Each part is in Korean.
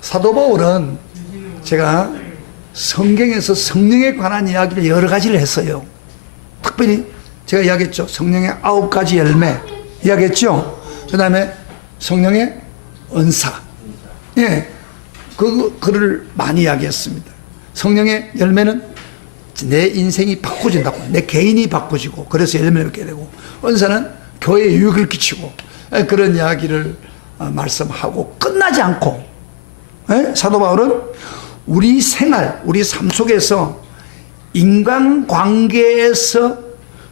사도 바울은 제가 성경에서 성령에 관한 이야기를 여러 가지를 했어요. 특별히 제가 이야기했죠. 성령의 9가지 열매 이야기했죠. 그 다음에 성령의 은사, 예, 그를 많이 이야기했습니다. 성령의 열매는 내 인생이 바꿔진다고, 내 개인이 바꿔지고, 그래서 열매를 맺게 되고, 은사는 교회에 유익을 끼치고, 그런 이야기를 말씀하고 끝나지 않고, 사도 바울은 우리 생활, 우리 삶 속에서 인간관계에서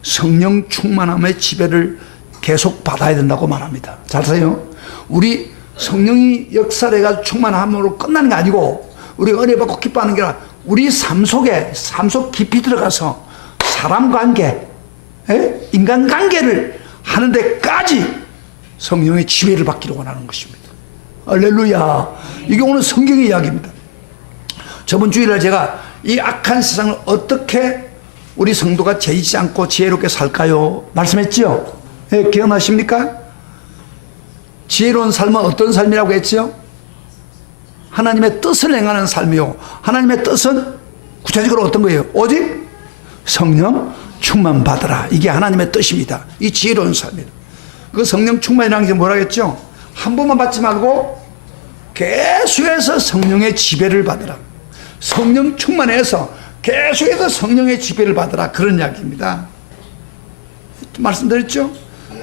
성령 충만함의 지배를 계속 받아야 된다고 말합니다. 잘 보세요. 우리 성령이 역사를 해가지고 충만함으로 끝나는 게 아니고, 우리가 은혜 받고 기뻐하는 게 아니라 우리 삶 속에, 삶 속 깊이 들어가서 사람 관계, 인간관계를 하는 데까지 성령의 지배를 받기를 원하는 것입니다. 할렐루야. 이게 오늘 성경의 이야기입니다. 저번 주일날 제가 이 악한 세상을 어떻게 우리 성도가 죄짓지 않고 지혜롭게 살까요? 말씀했죠? 예, 기억나십니까? 지혜로운 삶은 어떤 삶이라고 했죠? 하나님의 뜻을 행하는 삶이요. 하나님의 뜻은 구체적으로 어떤 거예요? 오직 성령 충만 받으라. 이게 하나님의 뜻입니다. 이 지혜로운 삶이에요. 그 성령 충만이라는 게 뭐라 했죠? 한 번만 받지 말고 계속해서 성령의 지배를 받으라. 성령 충만해서 계속해서 성령의 지배를 받으라. 그런 이야기입니다. 말씀드렸죠?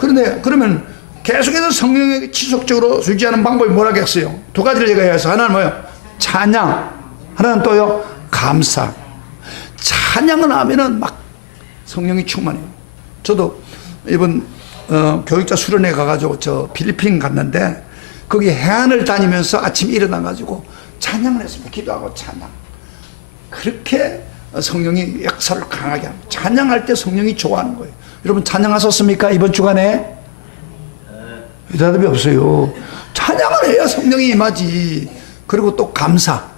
그런데 그러면 계속해서 성령의 지속적으로 유지하는 방법이 뭐라겠어요? 두 가지를 제가 해서, 하나는 뭐예요? 찬양, 하나는 또요 감사. 찬양을 하면은 막 성령이 충만해요. 저도 이번 교육자 수련회 가가지고 저 필리핀 갔는데, 거기 해안을 다니면서 아침에 일어나가지고 찬양을 했습니다. 기도하고 찬양. 그렇게 성령이 역사를 강하게 합니다. 찬양할 때 성령이 좋아하는 거예요. 여러분 찬양하셨습니까? 이번 주간에? 대답이 없어요. 찬양을 해야 성령이 임하지. 그리고 또 감사.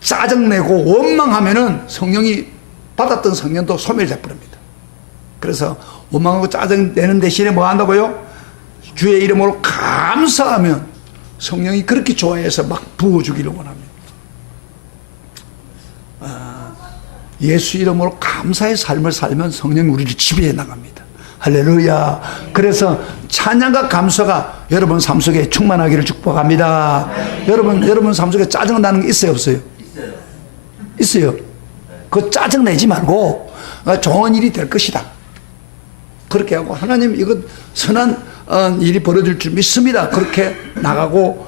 짜증내고 원망하면은 성령이 받았던 성령도 소멸돼 버립니다. 그래서 원망하고 짜증내는 대신에 뭐 한다고요? 주의 이름으로 감사하면 성령이 그렇게 좋아해서 막 부어주기를 원합니다. 예수 이름으로 감사의 삶을 살면 성령이 우리를 지배해 나갑니다. 할렐루야. 그래서 찬양과 감사가 여러분 삶 속에 충만하기를 축복합니다. 여러분 삶 속에 짜증 나는 게 있어요, 없어요? 있어요. 그 짜증 내지 말고 좋은 일이 될 것이다. 그렇게 하고, 하나님 이거 선한 일이 벌어질 줄 믿습니다. 그렇게 나가고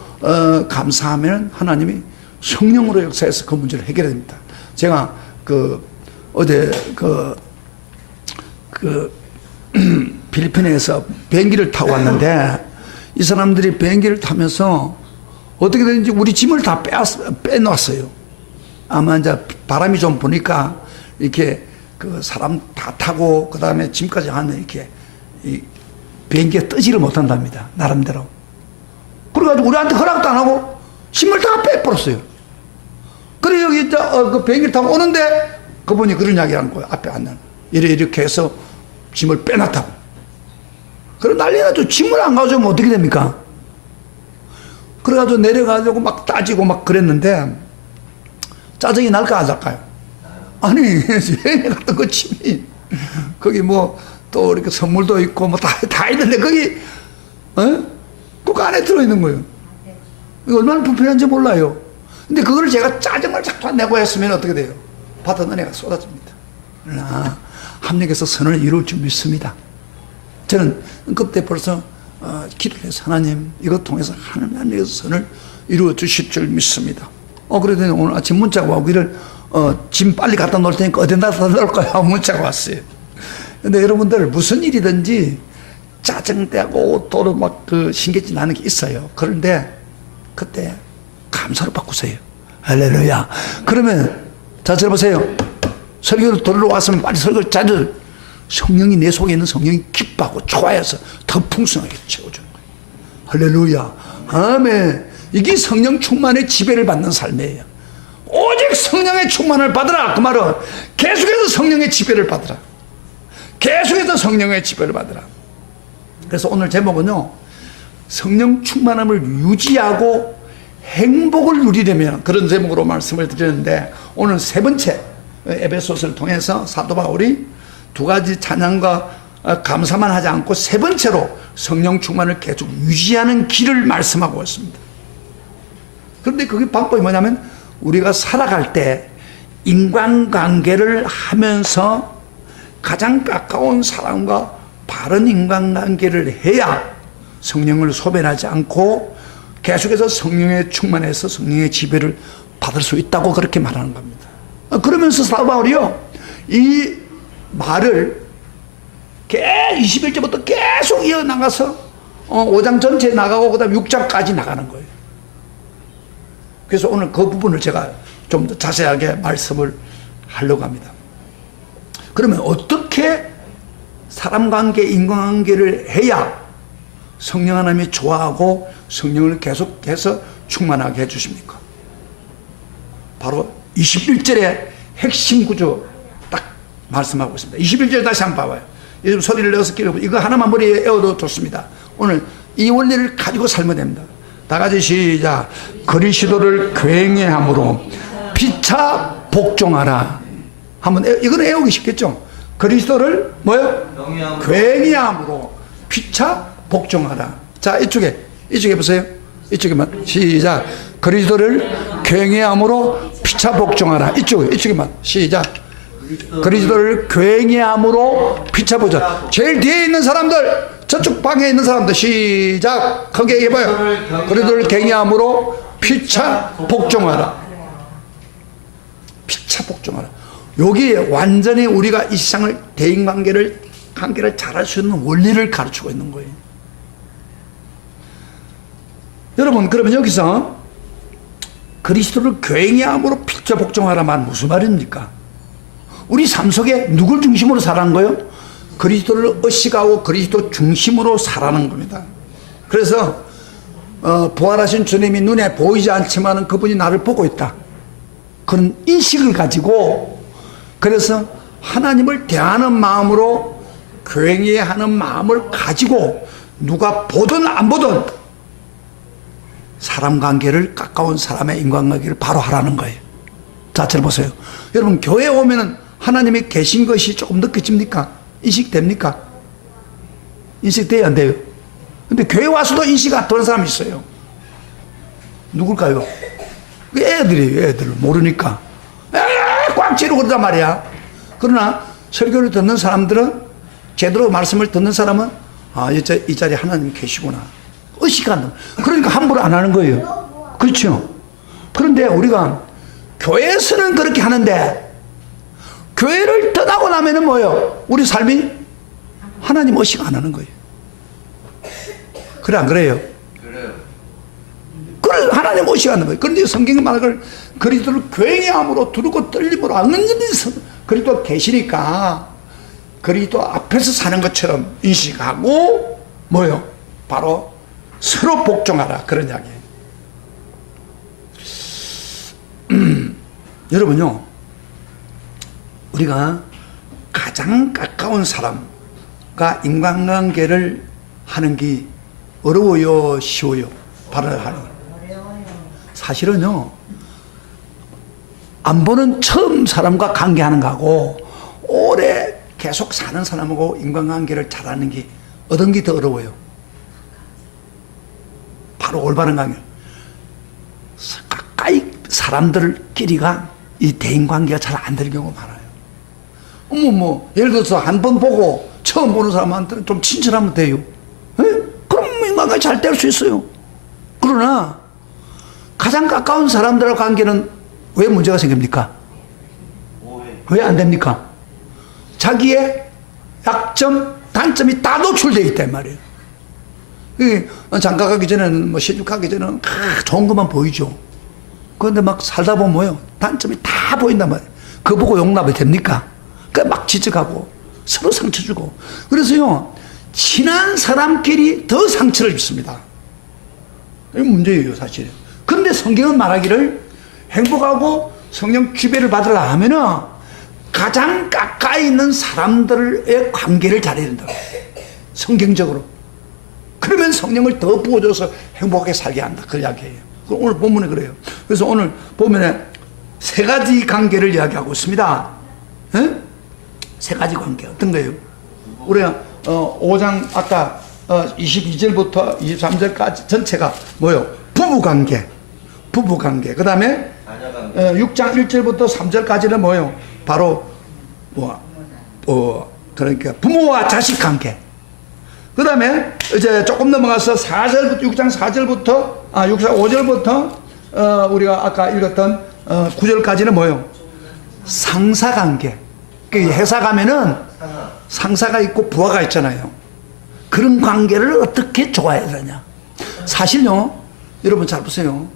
감사하면 하나님이 성령으로 역사해서 그 문제를 해결해 줍니다. 제가 어제 필리핀에서 비행기를 타고 왔는데, 이 사람들이 비행기를 타면서 어떻게 되는지 우리 짐을 다 빼놨어요. 아마 이제 바람이 좀 부니까 이렇게 그 사람 다 타고 그 다음에 짐까지 하면 이렇게 이 비행기가 뜨지를 못한답니다. 나름대로. 그래가지고 우리한테 허락도 안 하고 짐을 다 빼버렸어요. 그래 여기 이제 그 비행기를 타고 오는데 그분이 그런 이야기 하는 거예요. 앞에 앉는. 이렇게 해서 짐을 빼놨다고. 그래 난리 나죠. 짐을 안 가져오면 어떻게 됩니까? 그래가지고 내려가지고 막 따지고 막 그랬는데, 짜증이 날까 안 날까요? 아니 여행에 갔던 그 짐이 거기 뭐 또 이렇게 선물도 있고 뭐 다 있는데 거기 그 안에 들어있는 거예요. 이거 얼마나 불편한지 몰라요. 근데 그걸 제가 짜증을 자꾸 내고 했으면 어떻게 돼요? 받은 은혜가 쏟아집니다. 그러나 합력해서 선을 이룰 줄 믿습니다. 저는 그때 벌써 기도를 해서, 하나님 이것 통해서 하나님께서 선을 이루어 주실 줄 믿습니다. 그래도 오늘 아침 문자가 오기를 짐 빨리 갖다 놓을 테니까 어디다 놓을 거야 문자가 왔어요. 근데 여러분들 무슨 일이든지 짜증되고 또는 막 신경질 나는 게 있어요. 그런데 그때 감사로 바꾸세요. 할렐루야. 그러면 자 들어보세요. 설교를 들으러 왔으면 빨리 설교를 자주, 성령이 내 속에 있는 성령이 기뻐하고 좋아해서 더 풍성하게 채워주는 거예요. 할렐루야. 아멘. 이게 성령 충만의 지배를 받는 삶이에요. 오직 성령의 충만을 받으라. 그 말은 계속해서 성령의 지배를 받으라. 계속해서 성령의 지배를 받으라. 그래서 오늘 제목은요, 성령 충만함을 유지하고 행복을 누리려면, 그런 제목으로 말씀을 드렸는데, 오늘 세 번째 에베소서를 통해서 사도 바울이 두 가지 찬양과 감사만 하지 않고 세 번째로 성령 충만을 계속 유지하는 길을 말씀하고 있습니다. 그런데 그게 방법이 뭐냐면, 우리가 살아갈 때 인간관계를 하면서 가장 가까운 사람과 바른 인간관계를 해야 성령을 소변하지 않고 계속해서 성령에 충만해서 성령의 지배를 받을 수 있다고 그렇게 말하는 겁니다. 그러면서 사도 바울이요, 이 말을 21절부터 계속 이어나가서 5장 전체에 나가고 그 다음에 6장까지 나가는 거예요. 그래서 오늘 그 부분을 제가 좀 더 자세하게 말씀을 하려고 합니다. 그러면 어떻게 사람관계, 인간관계를 해야 성령 하나님이 좋아하고 성령을 계속해서 충만하게 해주십니까? 바로 21절의 핵심 구조 딱 말씀하고 있습니다. 21절 다시 한번 봐봐요. 요즘 소리를 내어서 끼고 이거 하나만 머리에 에워도 좋습니다. 오늘 이 원리를 가지고 살면 됩니다. 다 같이 시작. 그리스도를 굉해함으로 피차 복종하라. 한번 이거는 외우기 쉽겠죠? 그리스도를 뭐요? 굉해함으로 피차 복종하라. 자, 이쪽에 보세요. 이쪽에만 시작. 그리스도를 굉해함으로 피차 복종하라. 이쪽에만 시작. 그리스도를 굉해함으로 피차 복종. 제일 뒤에 있는 사람들, 저쪽 방에 있는 사람들 시작. 크게 해봐요. 그리스도를 굉해함으로 피차 복종하라. 피차 복종하라. 여기에 완전히 우리가 이 세상을 대인관계를 잘할 수 있는 원리를 가르치고 있는 거예요. 여러분, 그러면 여기서 그리스도를 굉해함으로 피차 복종하라 말 무슨 말입니까? 우리 삶 속에 누굴 중심으로 살아는 거예요? 그리스도를 의식하고 그리스도 중심으로 살아는 겁니다. 그래서 부활하신 주님이 눈에 보이지 않지만 그분이 나를 보고 있다, 그런 인식을 가지고, 그래서 하나님을 대하는 마음으로 굉해하는 마음을 가지고 누가 보든 안 보든 사람 관계를, 가까운 사람의 인간관계를 바로 하라는 거예요. 자, 잘 보세요. 여러분, 교회에 오면은 하나님이 계신 것이 조금 느껴집니까? 인식됩니까? 인식돼야 안 돼요? 근데 교회 와서도 인식 안 되는 사람이 있어요. 누굴까요? 애들이에요. 애들 모르니까 꽉 찌르고 그러단 말이야. 그러나 설교를 듣는 사람들은, 제대로 말씀을 듣는 사람은 이 자리에 하나님 계시구나 의식 안 돼. 그러니까 함부로 안 하는 거예요. 그렇죠? 그런데 우리가 교회에서는 그렇게 하는데 교회를 떠나고 나면은 뭐예요? 우리 삶이 하나님 의식 안 하는 거예요. 그래 안 그래요? 그래, 하나님 의식 안 하는 거예요. 그런데 성경이 말하길 그리스도를 굉해함으로 두르고 떨림으로 악는지 그리스도 계시니까 그리스도 앞에서 사는 것처럼 인식하고 뭐예요? 바로 서로 복종하라, 그런 이야기예요. 여러분요, 우리가 가장 가까운 사람과 인간관계를 하는 게 어려워요, 쉬워요? 바로 하는 거예요. 사실은요, 안 보는 처음 사람과 관계하는 거하고 오래 계속 사는 사람하고 인간관계를 잘하는 게 어떤 게 더 어려워요? 바로 올바른 관계. 가까이 사람들끼리가 이 대인관계가 잘 안 되는 경우가 많아요. 예를 들어서 한 번 보고 처음 보는 사람한테는 좀 친절하면 돼요. 에? 그럼 인간관계 잘 될 수 있어요. 그러나 가장 가까운 사람들과 관계는 왜 문제가 생깁니까? 왜 안 됩니까? 자기의 약점, 단점이 다 노출되어 있단 말이에요. 장가 가기 전에는, 시집 가기 전에는 좋은 것만 보이죠. 그런데 막 살다 보면 뭐예요? 단점이 다 보인단 말이에요. 그거 보고 용납이 됩니까? 막 지적하고 서로 상처 주고. 그래서요, 친한 사람끼리 더 상처를 입습니다. 이게 문제예요, 사실. 근데 성경은 말하기를 행복하고 성령 지배를 받으려 하면은 가장 가까이 있는 사람들의 관계를 잘해야 된다. 성경적으로. 그러면 성령을 더 부어줘서 행복하게 살게 한다. 그 이야기예요. 오늘 본문에 그래요. 그래서 오늘 보면에 세 가지 관계를 이야기하고 있습니다. 에? 세 가지 관계 어떤 거예요? 우리가 5장 아까 22절부터 23절까지 전체가 뭐요? 부부관계. 부부관계. 그 다음에 6장 1절부터 3절까지는 뭐요? 바로 그러니까 부모와 자식 관계. 그 다음에 이제 조금 넘어가서 4절부터 6장 4절부터 6장 5절부터 우리가 아까 읽었던 9절까지는 뭐요? 상사관계. 그 회사 가면은 상사가 있고 부하가 있잖아요. 그런 관계를 어떻게 좋아해야 되냐. 사실요, 여러분 잘 보세요.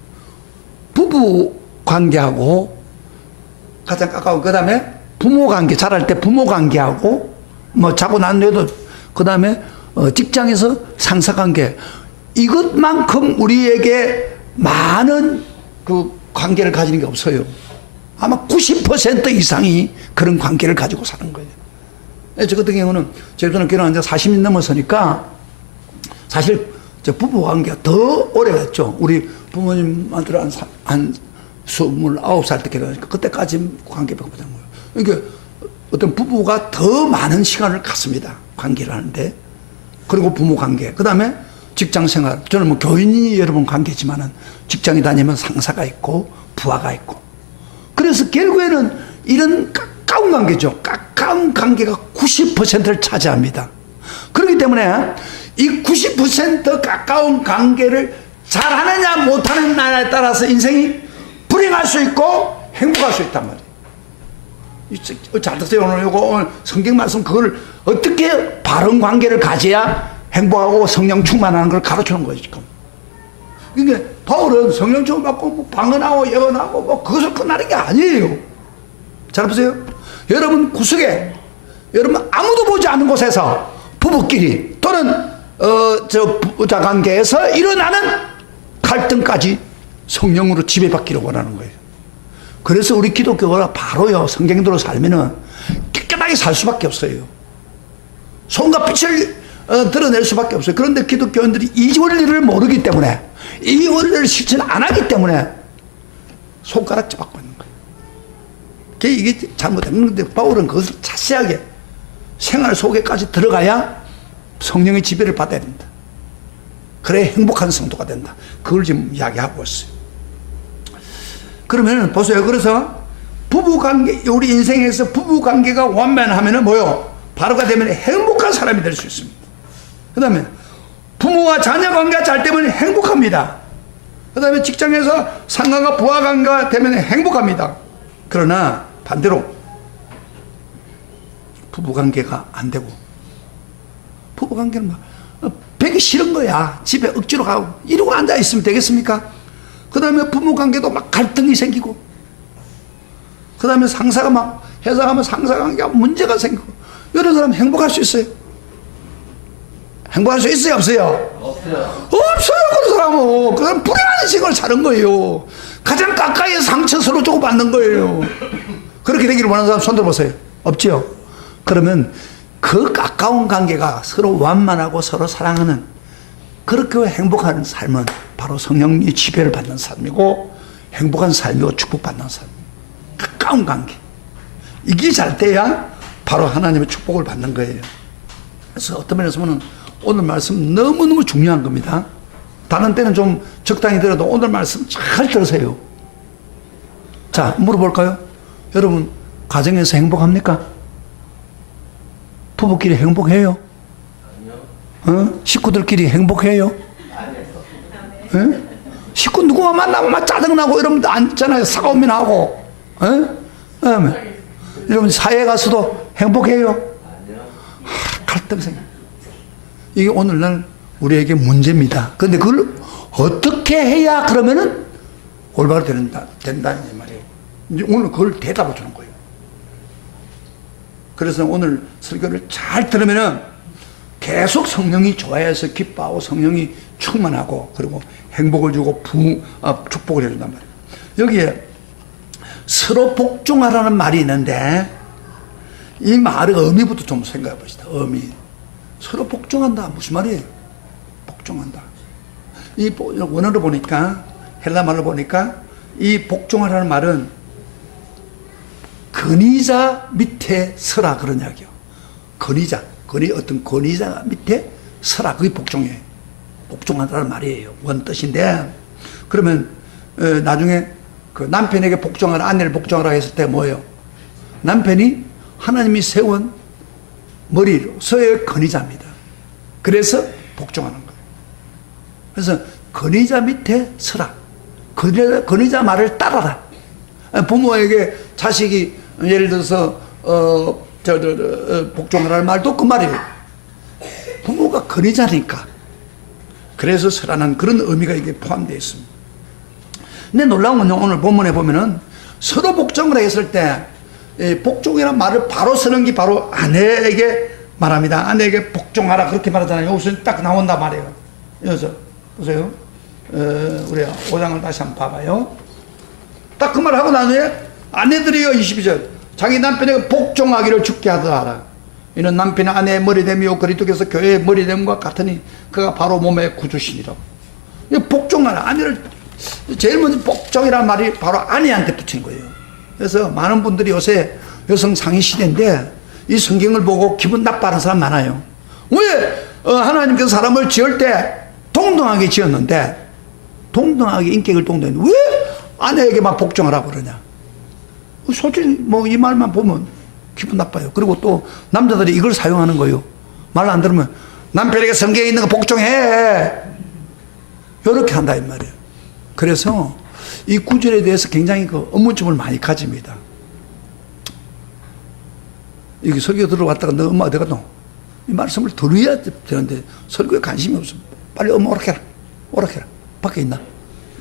부부 관계하고 가장 가까운, 그 다음에 부모 관계, 자랄 때 부모 관계하고 뭐 자고 난 뒤에도, 그 다음에 직장에서 상사 관계, 이것만큼 우리에게 많은 그 관계를 가지는 게 없어요. 아마 90% 이상이 그런 관계를 가지고 사는 거예요. 저 같은 경우는 저는 결혼한 지 40년 넘어서니까 사실 저 부부 관계가 더 오래 갔죠. 우리 부모님한테는 한 29살 때 결혼하니까 그때까지 관계밖에 못한 거예요. 그러니까 어떤 부부가 더 많은 시간을 갖습니다. 관계를 하는데. 그리고 부모 관계. 그 다음에 직장 생활. 저는 뭐 교인이 여러분 관계지만은 직장에 다니면 상사가 있고 부하가 있고. 그래서 결국에는 이런 가까운 관계죠. 가까운 관계가 90%를 차지합니다. 그렇기 때문에 이 90% 가까운 관계를 잘하느냐 못하느냐에 따라서 인생이 불행할 수 있고 행복할 수 있단 말이에요. 잘 듣세요. 오늘 성경 말씀 그걸 어떻게 바른 관계를 가져야 행복하고 성령 충만하는 걸 가르치는 거예요. 지금. 그러니까 바울은 성령 충만 받고 뭐 방언하고 예언하고 뭐 그것을 끝나는 게 아니에요. 잘 보세요. 여러분 구석에 여러분 아무도 보지 않는 곳에서 부부끼리 또는 부자 관계에서 일어나는 갈등까지 성령으로 지배받기를 원하는 거예요. 그래서 우리 기독교가 바로요 성경대로 살면은 깨끗하게 살 수밖에 없어요. 손과 빛을 드러낼 수밖에 없어요. 그런데 기독교인들이 이 원리를 모르기 때문에, 이 원리를 실천 안 하기 때문에 손가락질 받고 있는 거예요. 이게 잘못된 건데 바울은 그것을 자세하게 생활 속에까지 들어가야 성령의 지배를 받아야 된다. 그래야 행복한 성도가 된다. 그걸 지금 이야기하고 있어요. 그러면 보세요. 그래서 부부관계, 우리 인생에서 부부관계가 완만하면은 뭐요? 바로가 되면 행복한 사람이 될 수 있습니다. 그 다음에 부모와 자녀 관계가 잘 되면 행복합니다. 그 다음에 직장에서 상관과 부하 관계가 되면 행복합니다. 그러나 반대로 부부관계가 안 되고, 부부관계는 막 배기 싫은 거야. 집에 억지로 가고 이러고 앉아 있으면 되겠습니까? 그 다음에 부부관계도 막 갈등이 생기고, 그 다음에 상사가 막 회사 가면 상사관계가 문제가 생기고, 이런 사람 행복할 수 있어요? 행복할 수 있어요? 없어요? 없어요. 그 사람은. 그 사람 불행한 인생을 사는 거예요. 가장 가까이에서 상처 서로 주고받는 거예요. 그렇게 되기를 원하는 사람 손 들어보세요. 없죠? 그러면 그 가까운 관계가 서로 완만하고 서로 사랑하는, 그렇게 행복한 삶은 바로 성령의 지배를 받는 삶이고 행복한 삶이고 축복받는 삶. 가까운 관계. 이게 잘 돼야 바로 하나님의 축복을 받는 거예요. 그래서 어떤 면에서 보면 오늘 말씀 너무너무 중요한 겁니다. 다른 때는 좀 적당히 들어도 오늘 말씀 잘 들으세요. 자, 물어볼까요? 여러분, 가정에서 행복합니까? 부부끼리 행복해요? 식구들끼리 행복해요? 예? 식구 누구만 만나면 막 짜증나고 이러면 안 있잖아요. 싸움이 나고. 여러분, 사회 가서도 행복해요? 갈등 생겨. 이게 오늘날 우리에게 문제입니다. 그런데 그걸 어떻게 해야 그러면은 올바로 된다는 말이에요. 이제 오늘 그걸 대답을 주는 거예요. 그래서 오늘 설교를 잘 들으면은 계속 성령이 좋아해서 기뻐하고 성령이 충만하고 그리고 행복을 주고 축복을 해준단 말이에요. 여기에 서로 복종하라는 말이 있는데 이 말의 의미부터 좀 생각해 봅시다. 의미. 서로 복종한다. 무슨 말이에요? 복종. 복종한다. 이 원어로 보니까, 헬라 말로 보니까 이 복종하라는 말은 권위자 밑에 서라 그런 이야기요. 어떤 권위자 밑에 서라. 그게 복종이에요. 복종한다는 말이에요. 원 뜻인데, 그러면 나중에 그 남편에게 복종하라, 아내를 복종하라 했을 때 뭐예요? 남편이 하나님이 세운 머리로서의 권위자입니다. 그래서 복종하는 거예요. 그래서 권위자 밑에 서라. 권위자 말을 따라라. 부모에게 자식이 예를 들어서 복종하라는 말도 그 말이에요. 부모가 권위자니까. 그래서 서라는 그런 의미가 이게 포함되어 있습니다. 근데 놀라운 건요, 오늘 본문에 보면은 서로 복종을 했을 때 복종이라는 말을 바로 쓰는 게 바로 아내에게 말합니다. 아내에게 복종하라 그렇게 말하잖아요. 여기서 딱 나온단 말이에요. 여기서 보세요. 우리 5장을 다시 한번 봐봐요. 딱 그 말 하고 나서에 아내들이요, 22절 자기 남편에게 복종하기를 죽게 하더라. 이는 남편이 아내의 머리됨이요 그리스도께서 교회의 머리됨과 같으니 그가 바로 몸의 구주시니라. 복종하라. 아내를 제일 먼저 복종이라는 말이 바로 아내한테 붙인 거예요. 그래서 많은 분들이 요새 여성 상위 시대인데 이 성경을 보고 기분 나빠하는 사람 많아요. 왜 하나님께서 사람을 지을 때 동등하게 지었는데, 동등하게 인격을 동등했는데 왜 아내에게만 복종하라고 그러냐? 솔직히 뭐 이 말만 보면 기분 나빠요. 그리고 또 남자들이 이걸 사용하는 거예요. 말 안 들으면 남편에게 성경에 있는 거 복종해, 이렇게 한다 이 말이에요. 그래서 이 구절에 대해서 굉장히 그 의문점을 많이 가집니다. 여기 설교 들어왔다가 너 엄마 어디 갔노? 이 말씀을 들어야 되는데 설교에 관심이 없어. 빨리 엄마 오락해라. 오락해라. 밖에 있나?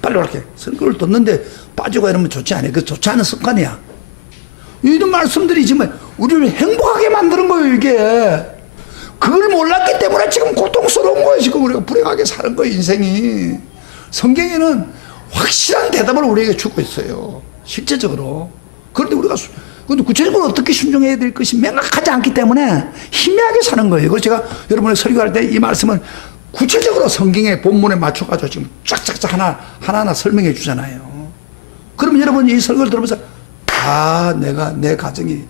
빨리 오락해. 설교를 듣는데 빠지고 이러면 좋지 않아요. 그 좋지 않은 습관이야. 이런 말씀들이 지금 우리를 행복하게 만드는 거예요, 이게. 그걸 몰랐기 때문에 지금 고통스러운 거예요. 지금 우리가 불행하게 사는 거예요, 인생이. 성경에는 확실한 대답을 우리에게 주고 있어요. 실제적으로. 그런데 우리가 근데 구체적으로 어떻게 순종해야 될 것이 명확하지 않기 때문에 희미하게 사는 거예요. 그래서 제가 여러분의 설교할 때 이 말씀을 구체적으로 성경의 본문에 맞춰가지고 지금 쫙쫙쫙 하나하나 설명해 주잖아요. 그러면 여러분이 이 설교를 들으면서 내가 내 가정이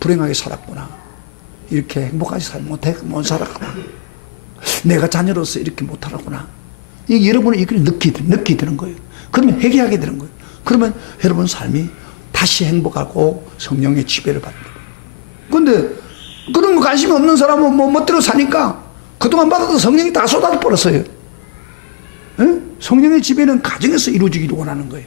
불행하게 살았구나. 이렇게 행복하게 못 살았구나. 내가 자녀로서 이렇게 못하라구나. 이게 여러분이 이걸 느끼게 되는 거예요. 그러면 회개하게 되는 거예요. 그러면 여러분 삶이 다시 행복하고 성령의 지배를 받는 거예요. 그런데 그런 거 관심이 없는 사람은 뭐 멋대로 사니까 그동안 받았던 성령이 다 쏟아져 버렸어요. 에? 성령의 지배는 가정에서 이루어지기를 원하는 거예요.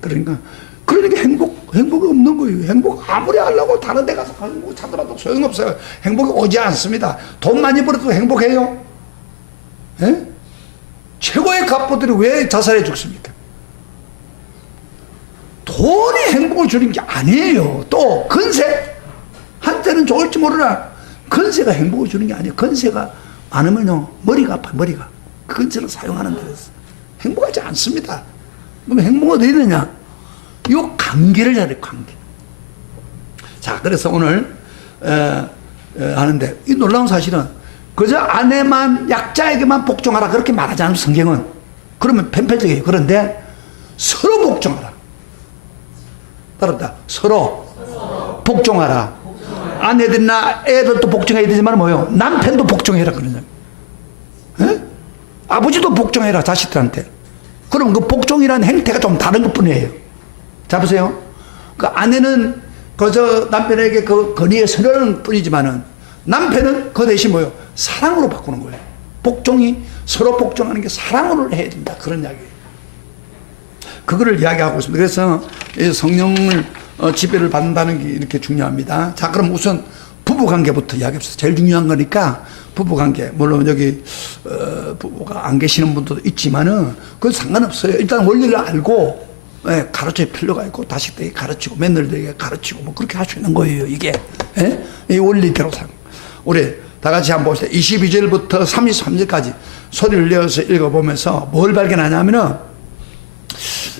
그러니까 행복이 없는 거예요. 행복 아무리 하려고 다른 데 가서 행복 찾아봐도 소용없어요. 행복이 오지 않습니다. 돈 많이 벌어도 행복해요? 에? 최고의 갑부들이 왜 자살해 죽습니까? 돈이 행복을 주는 게 아니에요. 또 건세, 한때는 좋을지 모르나 건세가 행복을 주는 게 아니에요. 건세가 많으면요 머리가 아파요. 머리가 그 건세를 사용하는 데서 행복하지 않습니다. 그럼 행복은 어디 있느냐? 이 관계를 잘해요. 관계. 자, 그래서 오늘 하는데 이 놀라운 사실은 그저 아내만, 약자에게만 복종하라 그렇게 말하지 않아요, 성경은. 그러면 편편적이에요. 그런데 서로 복종하라. 따랐다. 서로 복종하라. 아내들이나 애들도 복종해야 되지만 뭐요? 남편도 복종해라 그러냐. 에? 아버지도 복종해라 자식들한테. 그럼 그 복종이라는 행태가 좀 다른 것 뿐이에요. 자 보세요. 그 아내는 그저 남편에게 그 권위에 서려는 뿐이지만은 남편은 그 대신 뭐요? 사랑으로 바꾸는 거예요. 복종이 서로 복종하는 게 사랑으로 해야 된다. 그런 이야기예요. 그거를 이야기하고 있습니다. 그래서 성령을 지배를 받는다는 게 이렇게 중요합니다. 자, 그럼 우선 부부관계부터 이야기합시다. 제일 중요한 거니까 부부관계. 물론 여기 부부가 안 계시는 분도 있지만은 그건 상관없어요. 일단 원리를 알고 가르칠 필요가 있고 자식들에게 가르치고 며느리들에게 가르치고 뭐 그렇게 할 수 있는 거예요. 이게 이 원리대로 우리 다 같이 한번 봅시다. 22절부터 33절까지 소리를 내어서 읽어보면서 뭘 발견하냐면은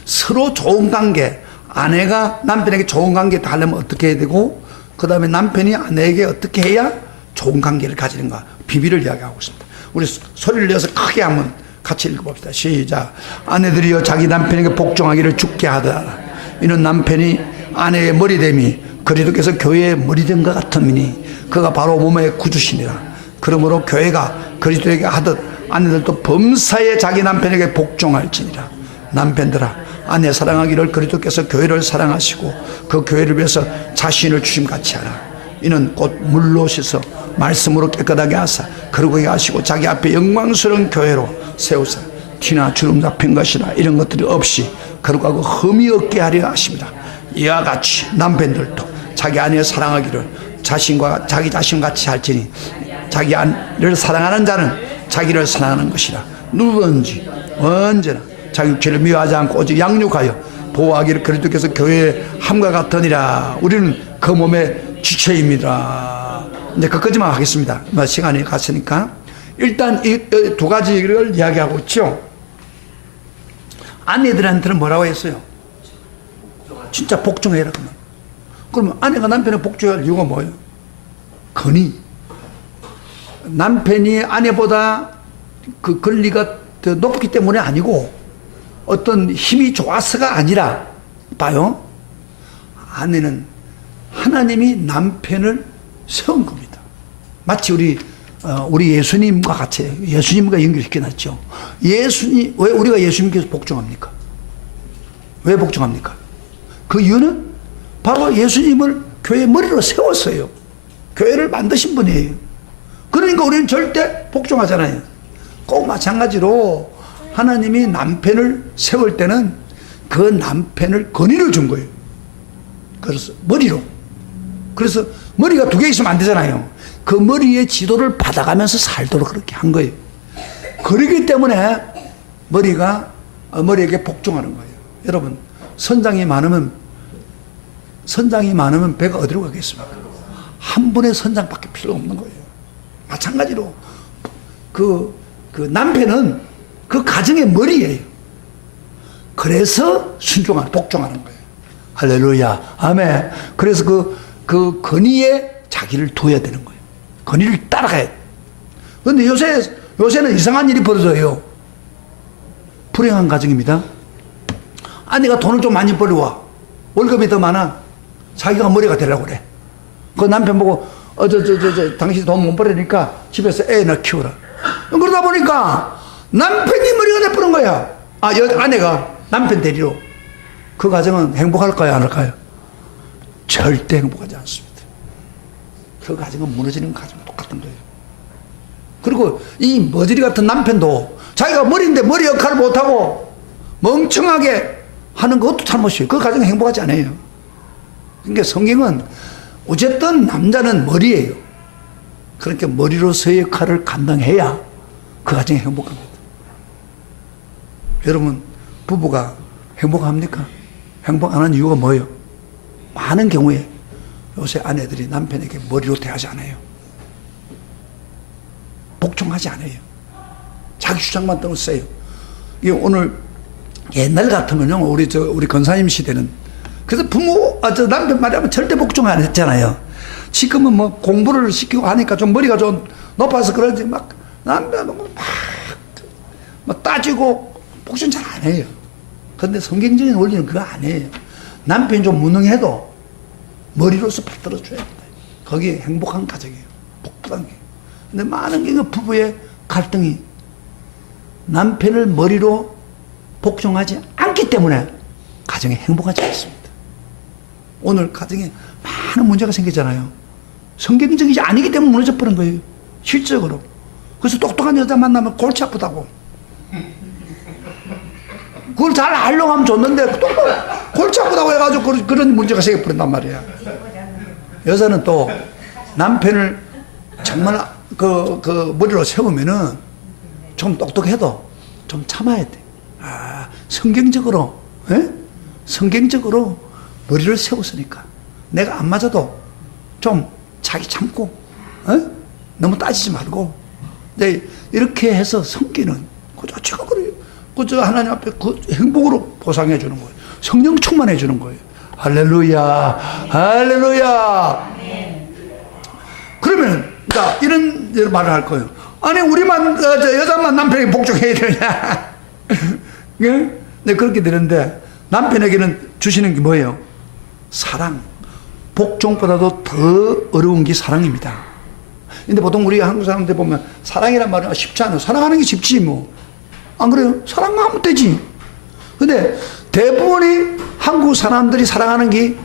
서로 좋은 관계, 아내가 남편에게 좋은 관계 다 하려면 어떻게 해야 되고, 그 다음에 남편이 아내에게 어떻게 해야 좋은 관계를 가지는가, 비밀을 이야기하고 있습니다. 우리 소리를 내서 크게 한번 같이 읽어봅시다. 시작. 아내들이여 자기 남편에게 복종하기를 죽게 하더라. 이는 남편이 아내의 머리됨이 그리스도께서 교회의 머리된 것 같음이니 그가 바로 몸의 구주시니라. 그러므로 교회가 그리스도에게 하듯 아내들도 범사에 자기 남편에게 복종할지니라. 남편들아 아내 사랑하기를 그리스도께서 교회를 사랑하시고 그 교회를 위해서 자신을 주심같이 하라. 이는 곧 물로 씻어 말씀으로 깨끗하게 하사 거룩하게 하시고 자기 앞에 영광스러운 교회로 세우사 티나 주름 잡힌 것이나 이런 것들이 없이 거룩하고 흠이 없게 하려 하십니다. 이와 같이 남편들도 자기 아내를 사랑하기를 자신과 자기 자신같이 할지니 자기 아내를 사랑하는 자는 자기를 사랑하는 것이라. 누구든지 언제나 자기 육체를 미워하지 않고 오직 양육하여 보호하기를 그리스도께서 교회의 함과 같으니라. 우리는 그 몸의 지체입니다. 이제 거기까지만 하겠습니다. 시간이 갔으니까. 일단 이 두 가지를 이야기하고 있죠. 아내들한테는 뭐라고 했어요? 진짜 복종해라. 그러면 아내가 남편에 복종할 이유가 뭐예요? 권위. 남편이 아내보다 그 권리가 더 높기 때문에 아니고 어떤 힘이 좋아서가 아니라 봐요. 아내는 하나님이 남편을 세운 겁니다. 마치 우리 예수님과 같이 예수님과 연결시켜놨죠. 예수님 왜 우리가 예수님께서 복종합니까? 왜 복종합니까? 그 이유는 바로 예수님을 교회 머리로 세웠어요. 교회를 만드신 분이에요. 그러니까 우리는 절대 복종하잖아요. 꼭 마찬가지로 하나님이 남편을 세울 때는 그 남편을 권위를 준 거예요. 그래서 머리로. 그래서 머리가 두 개 있으면 안 되잖아요. 그 머리의 지도를 받아가면서 살도록 그렇게 한 거예요. 그러기 때문에 머리에게 복종하는 거예요. 여러분, 선장이 많으면 배가 어디로 가겠습니까? 한 분의 선장밖에 필요 없는 거예요. 마찬가지로 그 남편은 그 가정의 머리예요. 그래서 복종하는 거예요. 할렐루야. 아멘. 그래서 그 권위에 자기를 둬야 되는 거예요. 권위를 따라가야 돼. 그런데 요새는 이상한 일이 벌어져요. 불행한 가정입니다. 아내가 돈을 좀 많이 벌어와. 월급이 더 많아. 자기가 머리가 되려고 그래. 그 남편 보고, 당신 돈 못 벌으니까 집에서 애나 키워라. 그러다 보니까 남편이 머리가 내뿌는 거야. 아내가 남편 대리로. 그 가정은 행복할까요? 안 할까요? 절대 행복하지 않습니다. 그 가정은 무너지는 가정 똑같은 거예요. 그리고 이 머저리 같은 남편도 자기가 머리인데 머리 역할을 못하고 멍청하게 하는 것도 잘못이에요. 그 가정은 행복하지 않아요. 그러니까 성경은 어쨌든 남자는 머리예요. 그러니까 머리로서의 역할을 감당해야 그 가정이 행복합니다. 여러분, 부부가 행복합니까? 행복 안 하는 이유가 뭐예요? 많은 경우에 요새 아내들이 남편에게 머리로 대하지 않아요. 복종하지 않아요. 자기 주장만 떠써요. 오늘 옛날 같으면요, 우리 권사님 시대는 그래서 남편 말하면 절대 복종 안 했잖아요. 지금은 뭐 공부를 시키고 하니까 좀 머리가 좀 높아서 그런지 막 남편하고 막 따지고 복종 잘 안 해요. 그런데 성경적인 원리는 그거 아니에요. 남편이 좀 무능해도 머리로서 받들어줘야 된다. 거기에 행복한 가정이에요. 복부한 게. 근데 많은 게 부부의 갈등이 남편을 머리로 복종하지 않기 때문에 가정이 행복하지 않습니다. 오늘 가정에 많은 문제가 생기잖아요. 성경적이지 아니기 때문에 무너져 버린 거예요. 실적으로. 그래서 똑똑한 여자 만나면 골치 아프다고. 그걸 잘 하려고 하면 좋는데 골치 아프다고 해가지고 그런 문제가 생겨버린단 말이야. 여자는 또 남편을 정말 그 머리로 세우면은 좀 똑똑해도 좀 참아야 돼. 성경적으로 머리를 세웠으니까 내가 안 맞아도 좀 자기 참고 너무 따지지 말고 이렇게 해서 섬기는 제가 그래요. 그저 하나님 앞에 그 행복으로 보상해 주는 거예요. 성령 충만해 주는 거예요. 할렐루야, 할렐루야. 그러면 이런 말을 할 거예요. 아니 우리만 여자만 남편에게 복종해야 되냐? 예? 네, 그렇게 되는데 남편에게는 주시는 게 뭐예요? 사랑. 복종보다도 더 어려운 게 사랑입니다. 근데 보통 우리 한국 사람들 보면 사랑이란 말은 쉽지 않아요. 사랑하는 게 쉽지 뭐. 안 그래요? 사랑만 하면 되지. 근데 대부분이 한국 사람들이 사랑하는 게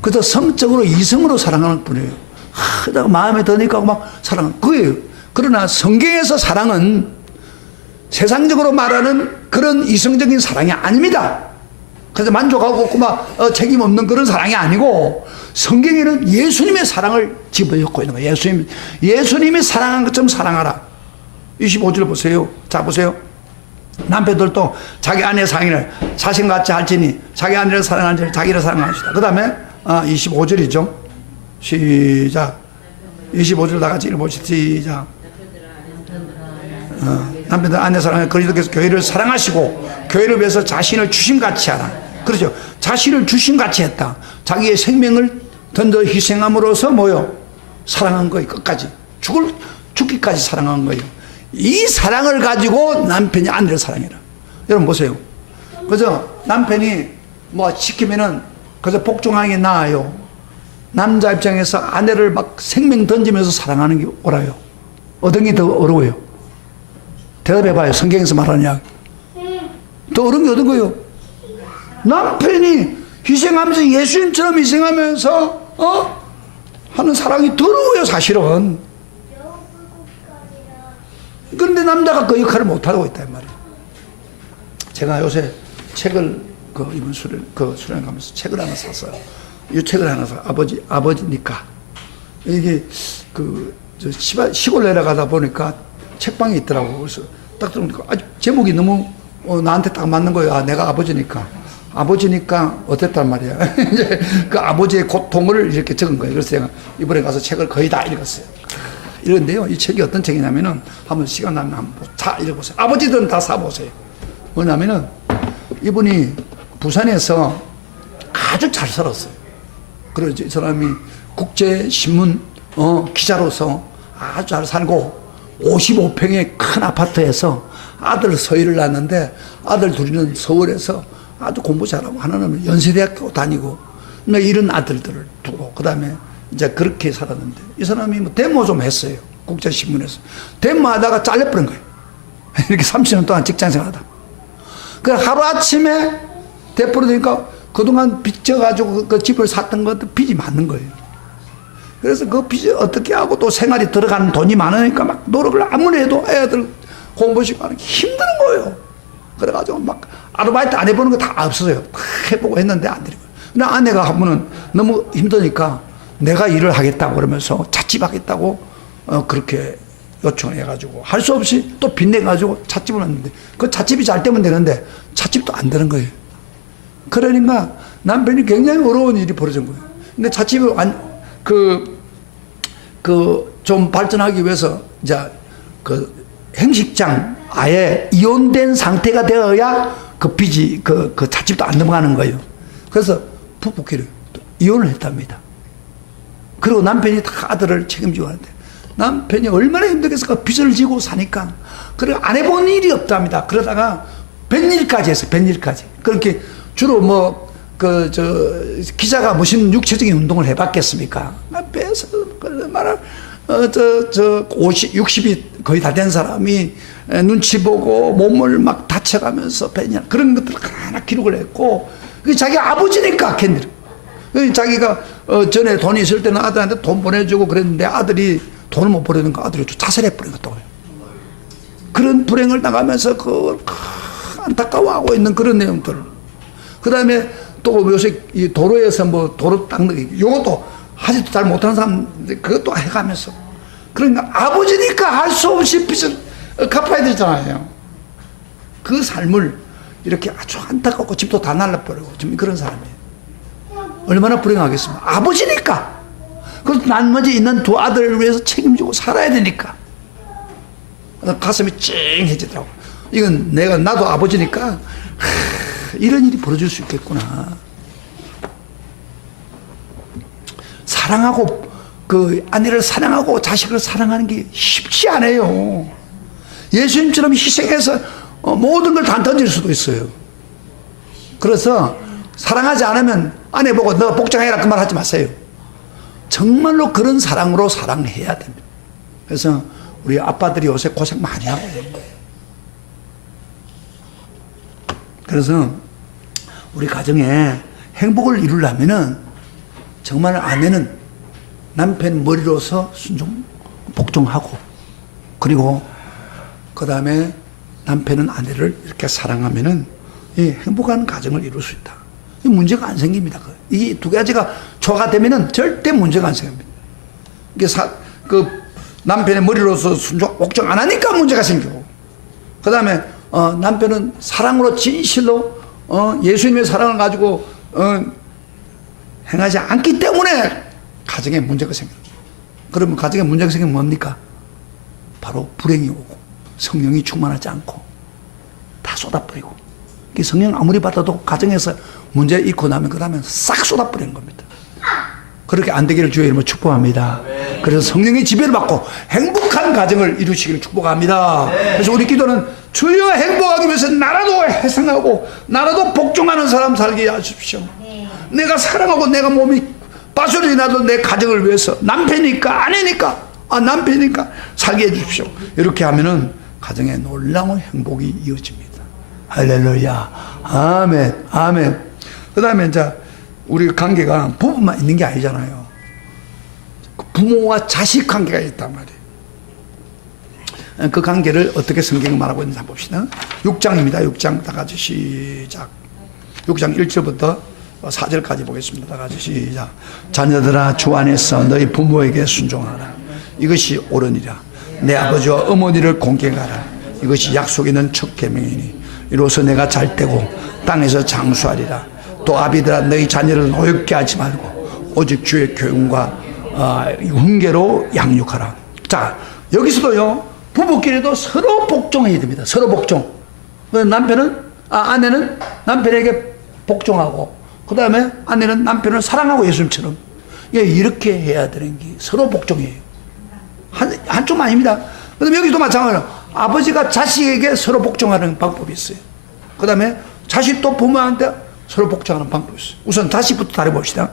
그저 성적으로 이성으로 사랑하는 뿐이에요. 하다가 마음에 드니까 막 사랑하는 거예요. 그러나 성경에서 사랑은 세상적으로 말하는 그런 이성적인 사랑이 아닙니다. 그래서 만족하고 막 책임 없는 그런 사랑이 아니고 성경에는 예수님의 사랑을 집어넣고 있는 거예요. 예수님이 사랑한 것처럼 사랑하라. 25절 보세요. 자 보세요. 남편들도 자기 아내의 상의를 자신같이 할지니 자기 아내를 사랑하는 자기를 사랑하시다. 그 다음에 25절이죠. 시작. 25절 다 같이 읽어보시죠. 시작. 남편들 아내 사랑하여 그리스도께서 교회를 사랑하시고 교회를 위해서 자신을 주심같이 하라. 그렇죠. 자신을 주심같이 했다. 자기의 생명을 던져 희생함으로써 뭐요? 사랑한 거예요. 끝까지 죽기까지 사랑한 거예요. 이 사랑을 가지고 남편이 아내를 사랑해라. 여러분 보세요. 그죠? 남편이 뭐 시키면은 그저 복종하는 게 나아요. 남자 입장에서 아내를 막 생명 던지면서 사랑하는 게 옳아요. 어떤 게 더 어려워요? 대답해봐요. 성경에서 말하는 이야기. 더 어려운 게 어떤 거예요? 남편이 희생하면서 예수님처럼 희생하면서 하는 사랑이 더러워요 사실은. 그런데 남자가 그 역할을 못하고 있다 이 말이에요. 제가 요새 책을 이번 수련 가면서 책을 하나 샀어요. 이 책을 하나 사. 아버지니까 이게 시골 내려가다 보니까 책방이 있더라고. 그래서 딱 들으니까 제목이 너무 나한테 딱 맞는 거예요. 내가 아버지니까 어땠단 말이야. 이제 그 아버지의 고통을 이렇게 적은 거예요. 그래서 제가 이번에 가서 책을 거의 다 읽었어요. 이런데요, 이 책이 어떤 책이냐면은 한번 시간 나면 한번 다 읽어보세요. 아버지들은 다 사보세요. 뭐냐면은 이분이 부산에서 아주 잘 살았어요. 그래서 이 사람이 국제신문 기자로서 아주 잘 살고 55평의 큰 아파트에서 아들 서희를 낳았는데 아들 둘이는 서울에서 아주 공부 잘하고 하나는 연세대학교 다니고 이런 아들들을 두고 그 다음에 이제 그렇게 살았는데 이 사람이 뭐 데모 좀 했어요. 국제신문에서. 데모하다가 잘려버린 거예요. 이렇게 30년 동안 직장생활하다. 그 하루아침에 대포로 되니까 그동안 빚져가지고 그 집을 샀던 것도 빚이 많는 거예요. 그래서 그 빚을 어떻게 하고 또 생활이 들어가는 돈이 많으니까 막 노력을 아무리 해도 애들 공부시키고 하는 게 힘든 거예요. 그래가지고 막 아르바이트 안 해보는 거 다 없어요. 다 해보고 했는데 안 되는 거예요. 근데 아내가 한 번은 너무 힘드니까 내가 일을 하겠다고 그러면서 찻집하겠다고 그렇게 요청을 해가지고 할 수 없이 또 빚내가지고 찻집을 했는데 그 찻집이 잘 되면 되는데 찻집도 안 되는 거예요. 그러니까 남편이 굉장히 어려운 일이 벌어진 거예요. 근데 찻집을 좀 발전하기 위해서 이제 행식장 아예 이혼된 상태가 되어야 그 빚이 그 찻집도 안 넘어가는 거예요. 그래서 부부끼리 이혼을 했답니다. 그리고 남편이 다 아들을 책임지고 하는데 남편이 얼마나 힘들겠어. 그 빚을 지고 사니까. 그리고 안 해본 일이 없답니다. 그러다가 뱃일까지 했어요. 뱃일까지. 그렇게 주로 기자가 무슨 육체적인 운동을 해봤겠습니까? 빼서, 말을, 60이 거의 다 된 사람이 눈치 보고 몸을 막 다쳐가면서 뱃일. 그런 것들을 하나 기록을 했고, 그게 자기 아버지니까, 캔들. 자기가 전에 돈이 있을 때는 아들한테 돈 보내주고 그랬는데 아들이 돈을 못 보내니까 아들이 자살해버린 것도 그래요. 그런 불행을 당하면서 안타까워하고 있는 그런 내용들. 그 다음에 또 요새 이 도로에서 도로 닦는 요것도 하지도 잘 못하는 사람 그것도 해가면서 그러니까 아버지니까 할 수 없이 빚을 갚아야 되잖아요. 그 삶을 이렇게 아주 안타깝고 집도 다 날라버리고 좀 그런 사람이에요. 얼마나 불행하겠습니까? 아버지니까. 그래서 나머지 있는 두 아들을 위해서 책임지고 살아야 되니까. 가슴이 찡해지더라고. 이건 나도 아버지니까 이런 일이 벌어질 수 있겠구나. 사랑하고 아내를 사랑하고 자식을 사랑하는 게 쉽지 않아요. 예수님처럼 희생해서 모든 걸 다 던질 수도 있어요. 그래서 사랑하지 않으면 아내 보고 너 복종해라 그 말 하지 마세요. 정말로 그런 사랑으로 사랑해야 됩니다. 그래서 우리 아빠들이 요새 고생 많이 하고 있는 거예요. 그래서 우리 가정에 행복을 이루려면은 정말 아내는 남편 머리로서 복종하고, 그리고 그 다음에 남편은 아내를 이렇게 사랑하면은 이 행복한 가정을 이룰 수 있다. 이 문제가 안 생깁니다. 이 두 가지가 조화가 되면은 절대 문제가 안 생깁니다. 이게 남편의 머리로서 복종 안 하니까 문제가 생기고, 그 다음에 남편은 사랑으로 진실로 예수님의 사랑을 가지고 행하지 않기 때문에 가정에 문제가 생겨요. 그러면 가정에 문제가 생기면 뭡니까? 바로 불행이 오고 성령이 충만하지 않고 다 쏟아버리고, 성령 아무리 받아도 가정에서 문제 있고 나면 그 다음에 싹 쏟아버리는 겁니다. 그렇게 안 되기를 주의 이름으로 축복합니다. 그래서 성령의 지배를 받고 행복한 가정을 이루시기를 축복합니다. 그래서 우리 기도는 주여 행복하기 위해서 나라도 해상하고 나라도 복종하는 사람 살게 하십시오. 내가 사랑하고 내가 몸이 빠소리 나도 내 가정을 위해서 남편이니까 남편이니까 살게 해주십시오. 이렇게 하면은 가정에 놀라운 행복이 이어집니다. 할렐루야. 아멘. 아멘. 그 다음에 이제 우리 관계가 부부만 있는 게 아니잖아요. 부모와 자식 관계가 있단 말이에요. 그 관계를 어떻게 성경이 말하고 있는지 한번 봅시다. 6장입니다. 6장 다 같이 시작. 6장 1절부터 4절까지 보겠습니다. 다 같이 시작. 자녀들아 주 안에서 너희 부모에게 순종하라. 이것이 옳으니라. 내 아버지와 어머니를 공경하라. 이것이 약속 있는 첫 계명이니 이로써 내가 잘 되고 땅에서 장수하리라. 또 아비들아 너희 자녀를 노엽게 하지 말고 오직 주의 교훈과 훈계로 양육하라. 자, 여기서도요 부부끼리도 서로 복종해야 됩니다. 서로 복종. 아내는 남편에게 복종하고, 그 다음에 아내는 남편을 사랑하고 예수님처럼 이렇게 해야 되는 게 서로 복종이에요. 한쪽만 아닙니다. 그다음에 여기도 마찬가지로 아버지가 자식에게 서로 복종하는 방법이 있어요. 그 다음에 자식도 부모한테 서로 복종하는 방법이 있어요. 우선 자식부터 다뤄봅시다.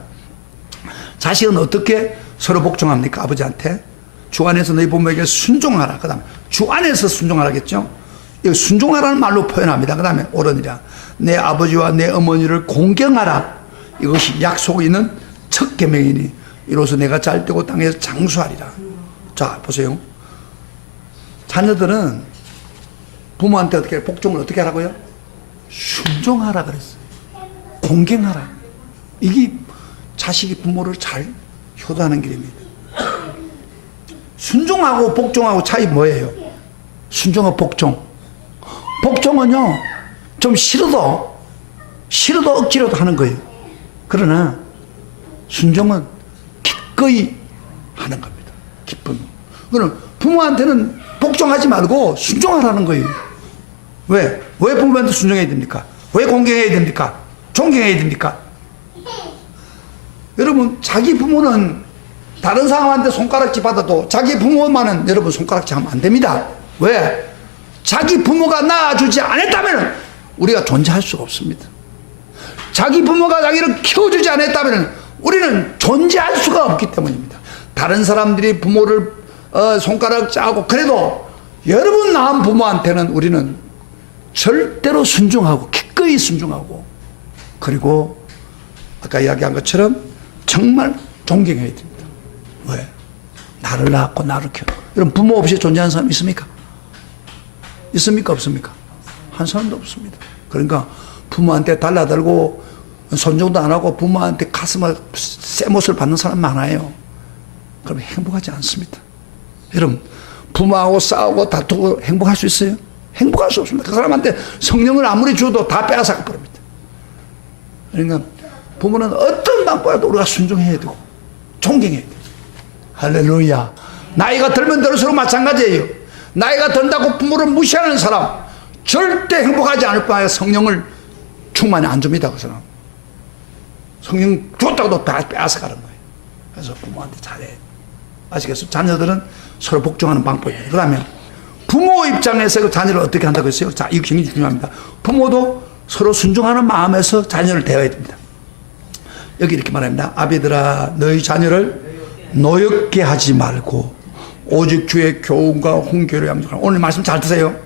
자식은 어떻게 서로 복종합니까? 아버지한테 주 안에서 너희 부모에게 순종하라. 그 다음에 주 안에서 순종하라겠죠. 여기 순종하라는 말로 표현합니다. 그 다음에 옳으니라. 내 아버지와 내 어머니를 공경하라. 이것이 약속이 있는 첫 계명이니 이로써 내가 잘 되고 땅에서 장수하리라. 자, 보세요. 자녀들은 부모한테 어떻게 복종을 어떻게 하라고요? 순종하라 그랬어요. 공경하라. 이게 자식이 부모를 잘 효도하는 길입니다. 순종하고 복종하고 차이 뭐예요? 순종하고 복종. 복종은요 좀 싫어도 억지로도 하는 거예요. 그러나 순종은 기꺼이 하는 겁니다. 기쁨. 그럼 부모한테는 복종하지 말고 순종하라는 거예요. 왜 부모한테 순종해야 됩니까? 왜 공경해야 됩니까? 존경해야 됩니까? 여러분, 자기 부모는 다른 사람한테 손가락질 받아도 자기 부모만은 여러분 손가락질 하면 안 됩니다. 왜? 자기 부모가 낳아주지 않았다면 우리가 존재할 수가 없습니다. 자기 부모가 자기를 키워주지 않았다면 우리는 존재할 수가 없기 때문입니다. 다른 사람들이 부모를 손가락질하고 그래도 여러분 낳은 부모한테는 우리는 절대로 순종하고 기꺼이 순종하고, 그리고 아까 이야기한 것처럼 정말 존경해야 됩니다. 왜? 나를 낳았고 나를 키워. 여러분, 부모 없이 존재하는 사람 있습니까? 있습니까? 없습니까? 한 사람도 없습니다. 그러니까 부모한테 달라들고 손정도 안 하고 부모한테 가슴을 쇠못을 받는 사람 많아요. 그럼 행복하지 않습니다. 여러분, 부모하고 싸우고 다투고 행복할 수 있어요? 행복할 수 없습니다. 그 사람한테 성령을 아무리 줘도 다 빼앗아 버립니다. 그러니까 부모는 어떤 방법이라도 우리가 순종해야 되고 존경해야 돼요. 할렐루야. 나이가 들면 들수록 마찬가지예요. 나이가 든다고 부모를 무시하는 사람 절대 행복하지 않을 바에 성령을 충만히 안 줍니다. 그 사람 성령 줬다고도 빼앗아 가는 거예요. 그래서 부모한테 잘해. 아시겠어요? 자녀들은 서로 복종하는 방법이에요. 그 다음에 부모 입장에서 그 자녀를 어떻게 한다고 했어요? 자, 이거 굉장히 중요합니다. 부모도 서로 순종하는 마음에서 자녀를 대해야 됩니다. 여기 이렇게 말합니다. 아비들아, 너희 자녀를 노엽게 하지 말고 오직 주의 교훈과 훈계로 양육하라. 오늘 말씀 잘 드세요.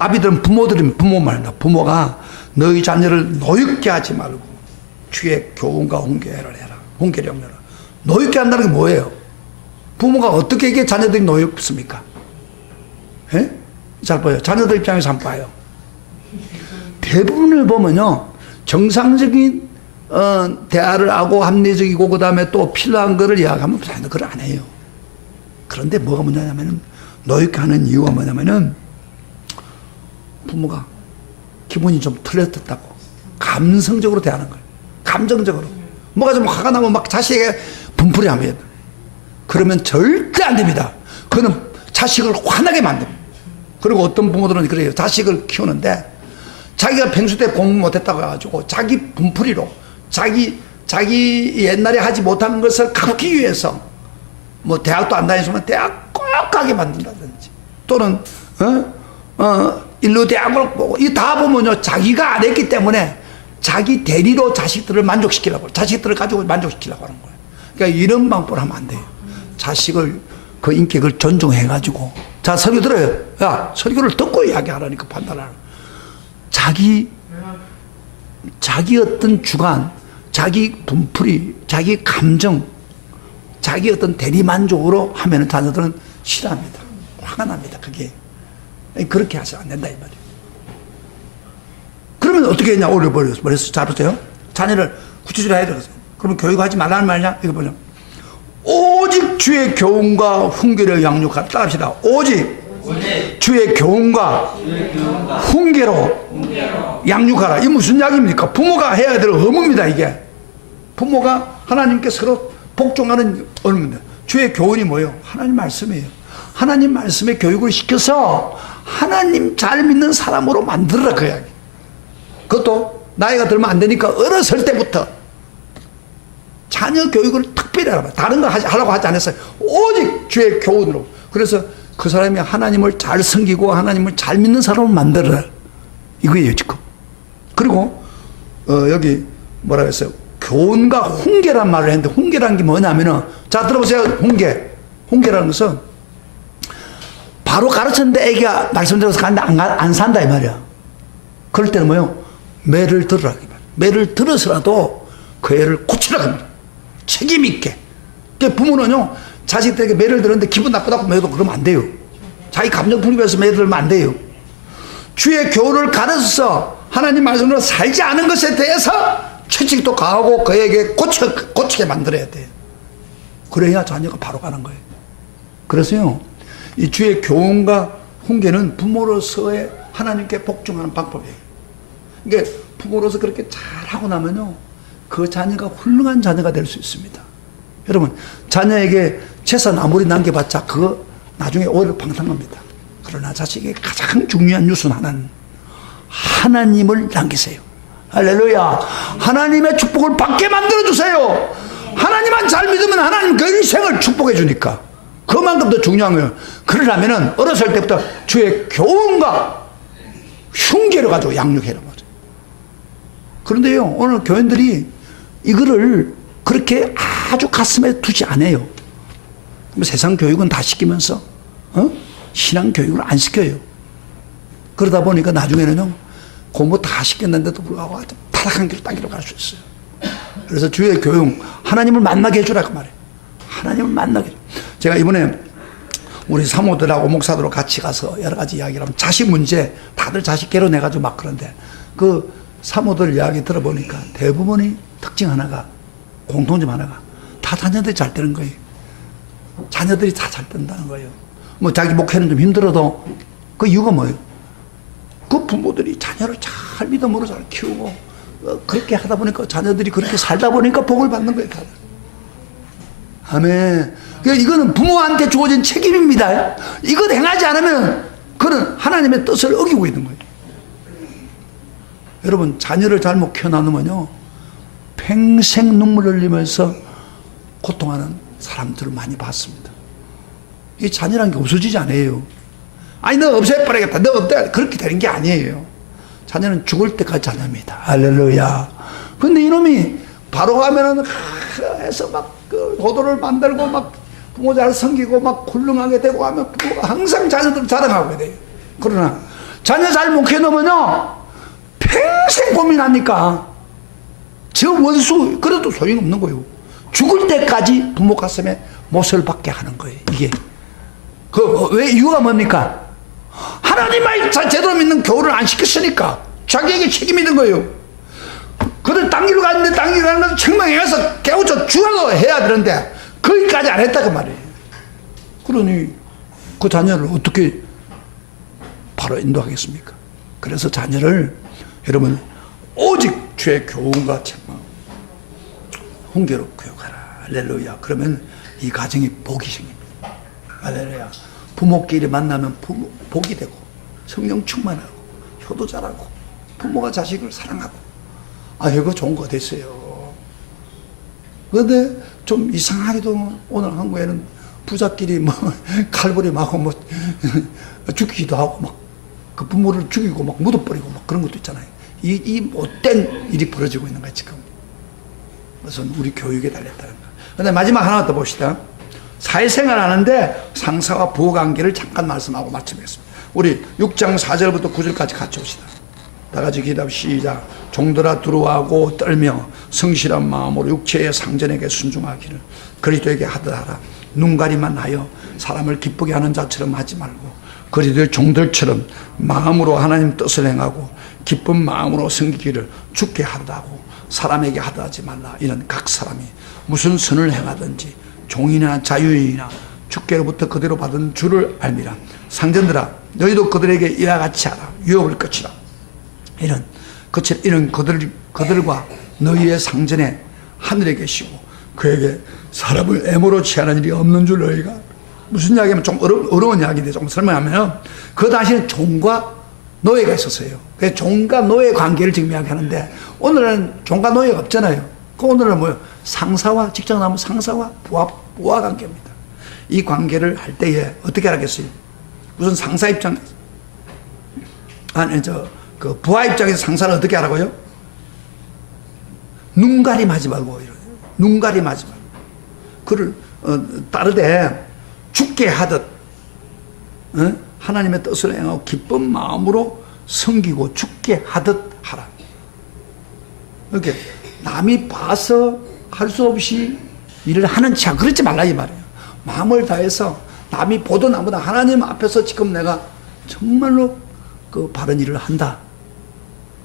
아비들은 부모들은 부모 말입니다. 부모가 너희 자녀를 노엽게 하지 말고 주의 교훈과 훈계를 해라. 훈계를 양육하라. 노엽게 한다는 게 뭐예요? 부모가 어떻게 이게 자녀들이 노엽습니까? 예? 잘 봐요. 자녀들 입장에서 한번 봐요. 대부분을 보면요, 정상적인 대화를 하고 합리적이고 그 다음에 또 필요한 거를 이야기하면 자녀들 그걸 안 해요. 그런데 뭐가 문제냐면은 노엽게 하는 이유가 뭐냐면은 부모가 기분이 좀 틀렸다고 감성적으로 대하는 거예요. 감정적으로 뭐가 좀 화가 나면 막 자식에게 분풀이 하면 그러면 절대 안 됩니다. 그거는 자식을 화나게 만듭니다. 그리고 어떤 부모들은 그래요. 자식을 키우는데 자기가 평소 때 공부 못했다고 해가지고 자기 분풀이로 자기 옛날에 하지 못하는 것을 갚기 위해서 뭐 대학도 안 다녔으면 대학 꼭 가게 만든다든지 또는 일로 대학을 보고 이 다 보면요, 자기가 안 했기 때문에 자기 대리로 자식들을 만족시키려고, 자식들을 가지고 만족시키려고 하는 거예요. 그러니까 이런 방법을 하면 안 돼요. 자식을 그 인격을 존중해가지고, 자, 설교 들어요. 야, 설교를 듣고 이야기하라니까 판단하라. 자기 어떤 주관, 자기 분풀이, 자기 감정, 자기 어떤 대리만족으로 하면은 자녀들은 싫어합니다. 화가 납니다. 그게. 그렇게 하셔야 안 된다, 이 말이에요. 그러면 어떻게 했냐? 올려버렸어. 잘 보세요. 자녀를 구체적으로 해야 되겠어요. 그러면 교육하지 말라는 말이냐? 이거 보죠. 오직 주의 교훈과 훈계를 양육하라. 따라합시다. 오직 주의 교훈과 훈계로 양육하라. 이게 무슨 이야기입니까? 부모가 해야 될 의무입니다, 이게. 부모가 하나님께 서로 복종하는 의무입니다. 주의 교훈이 뭐예요? 하나님 말씀이에요. 하나님 말씀에 교육을 시켜서 하나님 잘 믿는 사람으로 만들어라, 그 이야기. 그것도 나이가 들면 안 되니까 어렸을 때부터 자녀 교육을 특별히 하라. 다른 거 하라고 하지 않았어요. 오직 주의 교훈으로. 그래서 그 사람이 하나님을 잘 섬기고 하나님을 잘 믿는 사람을 만들어라. 이거예요, 지금. 그리고 여기 뭐라고 했어요? 교훈과 훈계란 말을 했는데, 훈계란 게 뭐냐면은, 자, 들어보세요. 훈계라는 것은 바로 가르쳤는데 애기가 말씀대로 가는데 안 산다, 이 말이야. 그럴 때는 뭐예요? 매를 들으라. 매를 들어서라도 그 애를 고치라고 합니다. 책임있게. 그러니까 부모는요, 자식들에게 매를 들었는데 기분 나쁘다고 매도 그러면 안 돼요. 자기 감정 풀이해서 매를 들면 안 돼요. 주의 교훈을 가르쳐서 하나님 말씀으로 살지 않은 것에 대해서 채찍도 가하고 그에게 고치게 만들어야 돼요. 그래야 자녀가 바로 가는 거예요. 그래서요, 이 주의 교훈과 훈계는 부모로서의 하나님께 복종하는 방법이에요. 그러니까 부모로서 그렇게 잘하고 나면요, 그 자녀가 훌륭한 자녀가 될 수 있습니다. 여러분, 자녀에게 재산 아무리 남겨봤자 그거 나중에 오히려 방탕합니다. 그러나 자식에게 가장 중요한 뉴스는 하나는 하나님을 남기세요. 할렐루야. 하나님의 축복을 받게 만들어주세요. 하나님만 잘 믿으면 하나님 그 인생을 축복해 주니까 그만큼 더 중요한 거예요. 그러려면 어렸을 때부터 주의 교훈과 흉계를 가지고 양육해라 말이에요. 그런데요, 오늘 교인들이 이거를 그렇게 아주 가슴에 두지 않아요. 세상 교육은 다 시키면서 신앙 교육을 안 시켜요. 그러다 보니까 나중에는요, 공부 다 시켰는데도 불구하고 타락한 길을 따기로 갈 수 있어요. 그래서 주의 교육, 하나님을 만나게 해주라고 말해요. 하나님을 만나게 해줘. 제가 이번에 우리 사모들하고 목사들하고 같이 가서 여러 가지 이야기를 하면 자식 문제, 다들 자식 개론해가지고 막 그런데 그 사모들 이야기 들어보니까 대부분이 특징 하나가, 공통점 하나가 다 자녀들이 잘 되는 거예요. 자녀들이 다 잘 된다는 거예요. 뭐 자기 목회는 좀 힘들어도 그 이유가 뭐예요? 그 부모들이 자녀를 잘 믿음으로 잘 키우고 그렇게 하다 보니까 자녀들이 그렇게 살다 보니까 복을 받는 거예요. 다들. 아멘. 그러니까 이거는 부모한테 주어진 책임입니다. 이것 행하지 않으면 그는 하나님의 뜻을 어기고 있는 거예요. 여러분, 자녀를 잘못 키워놔놓으면요, 평생 눈물 흘리면서 고통하는 사람들을 많이 봤습니다. 이 자녀라는 게 없어지지 않아요. 아니 너 없애버리겠다, 너 없다, 그렇게 되는 게 아니에요. 자녀는 죽을 때까지 자녀입니다. 할렐루야. 근데 이놈이 바로 가면은 해서 막그 도도를 만들고 막 부모 잘 섬기고 막 훌륭하게 되고 하면 부모가 항상 자녀들 자랑하게 돼요. 그러나 자녀 잘 못 키워놓으면요 평생 고민하니까 저 원수 그래도 소용없는 거예요. 죽을 때까지 부모 가슴에 못을 박게 하는 거예요. 이게 왜 이유가 뭡니까? 하나님을 제대로 믿는 교훈을 안 시켰으니까 자기에게 책임이 있는 거예요. 그들 땅 길로 갔는데 땅 길로 가는 건 청명해서 깨우쳐 죽어도 해야 되는데 거기까지 안 했다 그 말이에요. 그러니 그 자녀를 어떻게 바로 인도하겠습니까? 그래서 자녀를 여러분 오직 주의 교훈과 책망 훈계로 교육하라. 할렐루야. 그러면 이 가정이 복이 생깁니다. 할렐루야. 부모끼리 만나면 복이 되고 성령 충만하고 효도 잘하고 부모가 자식을 사랑하고 이거 좋은 거 됐어요. 그런데 좀 이상하게도 오늘 한국에는 부자끼리 뭐 칼부림하고 뭐 죽기도 하고 막 그 부모를 죽이고 막 묻어버리고 막 그런 것도 있잖아요. 이 못된 일이 벌어지고 있는 거야 지금. 그것은 우리 교육에 달렸다는 거. 그런데 마지막 하나 더 봅시다. 사회생활 하는데 상사와 부하 관계를 잠깐 말씀하고 마치겠습니다. 우리 6장 4절부터 9절까지 같이 봅시다. 다 같이 기도합 시작. 종들아 두려워하고 떨며 성실한 마음으로 육체의 상전에게 순종하기를 그리스도에게 하듯 하라. 눈가리만 하여 사람을 기쁘게 하는 자처럼 하지 말고 그리스도의 종들처럼 마음으로 하나님 뜻을 행하고 기쁜 마음으로 섬기기를 주께 하라고 사람에게 하다 하지 말라. 이는 각 사람이 무슨 선을 행하든지 종이나 자유인이나 주께로부터 그대로 받은 줄을 알미라. 상전들아 너희도 그들에게 이와 같이 하라. 유업을 끝이라. 이는 그들과 너희의 상전에 하늘에 계시고 그에게 사람을 애모로 취하는 일이 없는 줄 너희가. 무슨 이야기냐면 좀 어려운 이야기인데 조금 설명하면 그 당시에는 종과 노예가 있었어요. 그래서 종과 노예 관계를 지금 이야기하는데 오늘은 종과 노예가 없잖아요. 그 오늘은 뭐예요? 상사와 직장 나면 상사와 부하 관계입니다. 이 관계를 할 때에 어떻게 하겠어요? 우선 상사 입장 그 부하 입장에서 상사를 어떻게 하라고요? 눈가림하지 말고 눈가림하지 말고 그를 따르되 죽게 하듯 하나님의 뜻을 행하고 기쁜 마음으로 섬기고 죽게 하듯 하라. 이렇게 남이 봐서 할 수 없이 일을 하는 척 그러지 말라 이 말이에요. 마음을 다해서 남이 보던 나보다 하나님 앞에서 지금 내가 정말로 그 바른 일을 한다,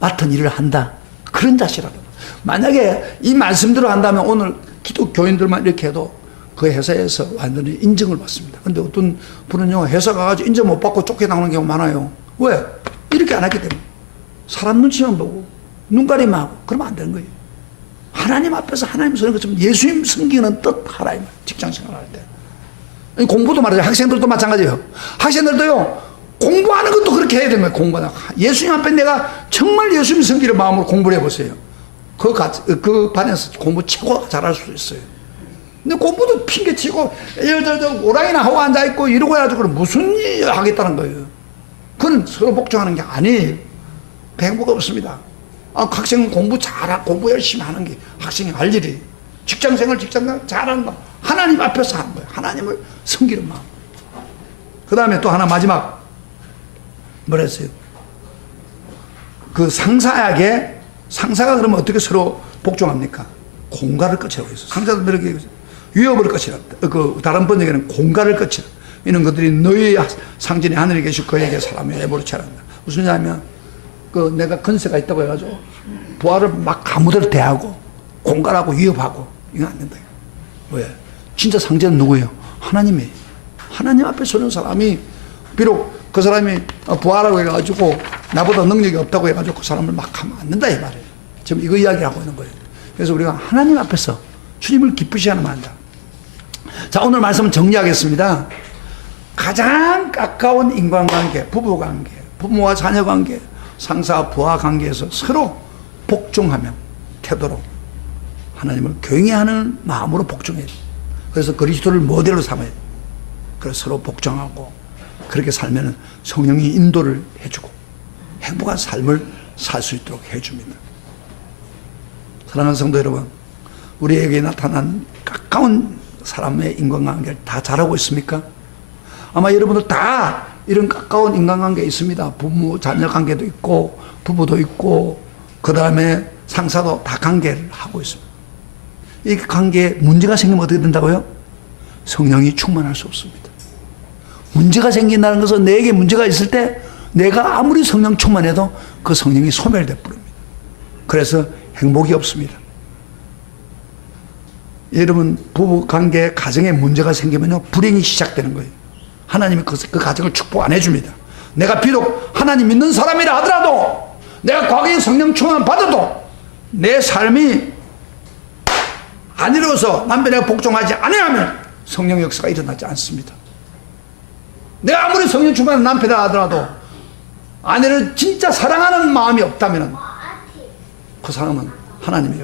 맡은 일을 한다, 그런 자세라고. 만약에 이 말씀대로 한다면 오늘 기독교인들만 이렇게 해도 그 회사에서 완전히 인정을 받습니다. 근데 어떤 분은요, 회사 가가지고 인정 못 받고 쫓겨나오는 경우가 많아요. 왜? 이렇게 안 했기 때문에. 사람 눈치만 보고, 눈가리만 하고, 그러면 안 되는 거예요. 하나님 앞에서 하나님 쓰는 것처럼 예수님 섬기는 뜻 하라, 직장 생활할 때. 공부도 말이죠. 학생들도 마찬가지예요. 학생들도요, 공부하는 것도 그렇게 해야 되는 거예요, 공부하는 거. 예수님 앞에 내가 정말 예수님 섬기는 마음으로 공부를 해보세요. 그 반에서 공부 최고 잘할 수 있어요. 근데 공부도 핑계치고 오랑이나 하고 앉아있고 이러고 해가지고 무슨 일 하겠다는 거예요. 그건 서로 복종하는 게 아니에요. 행복 없습니다. 학생은 공부 잘하고 공부 열심히 하는 게 학생이 할 일이에요. 직장생활 잘하는 거 하나님 앞에서 하는 거예요. 하나님을 섬기는 마음. 그 다음에 또 하나 마지막 뭐라 했어요? 그 상사가 그러면 어떻게 서로 복종합니까? 공갈을 끝이라고 했어요. 상사들에게 위협을 끝이라. 그 다른 번역에는 공갈을 끝이라. 이는 그들이 너희 상전이 하늘에 계시고 그에게 사람의 애보로 취한다. 무슨 얘기냐면 그 내가 건세가 있다고 해가지고 부하를 막 아무데나 대하고 공갈하고 위협하고 이건 안 된다. 왜? 진짜 상전은 누구예요? 하나님이에요. 하나님 앞에 서는 사람이 비록 그 사람이 부하라고 해가지고 나보다 능력이 없다고 해가지고 그 사람을 막 하면 안 된다 이 말이에요. 지금 이거 이야기를 하고 있는 거예요. 그래서 우리가 하나님 앞에서 주님을 기쁘시 하면 한다. 자, 오늘 말씀은 정리하겠습니다. 가장 가까운 인간관계, 부부관계, 부모와 자녀관계, 상사 부하 관계에서 서로 복종하며 태도로 하나님을 경외하는 마음으로 복종해야 돼요. 그래서 그리스도를 모델로 삼아야 돼요. 그래서 서로 복종하고 그렇게 살면 성령이 인도를 해주고 행복한 삶을 살 수 있도록 해줍니다. 사랑하는 성도 여러분, 우리에게 나타난 가까운 사람의 인간관계를 다 잘하고 있습니까? 아마 여러분들 다 이런 가까운 인간관계 있습니다. 부모 자녀 관계도 있고 부부도 있고 그 다음에 상사도 다 관계를 하고 있습니다. 이 관계에 문제가 생기면 어떻게 된다고요? 성령이 충만할 수 없습니다. 문제가 생긴다는 것은 내게 문제가 있을 때 내가 아무리 성령 충만해도 그 성령이 소멸돼 버립니다. 그래서 행복이 없습니다. 여러분 부부 관계 가정에 문제가 생기면요 불행이 시작되는 거예요. 하나님이 그 가정을 축복 안 해줍니다. 내가 비록 하나님 믿는 사람이라 하더라도 내가 과거에 성령 충만 받아도 내 삶이 안 이루어서 남편에게 복종하지 아니하면 성령 역사가 일어나지 않습니다. 내가 아무리 성령 충만한 남편이라 하더라도 아내를 진짜 사랑하는 마음이 없다면 그 사람은 하나님이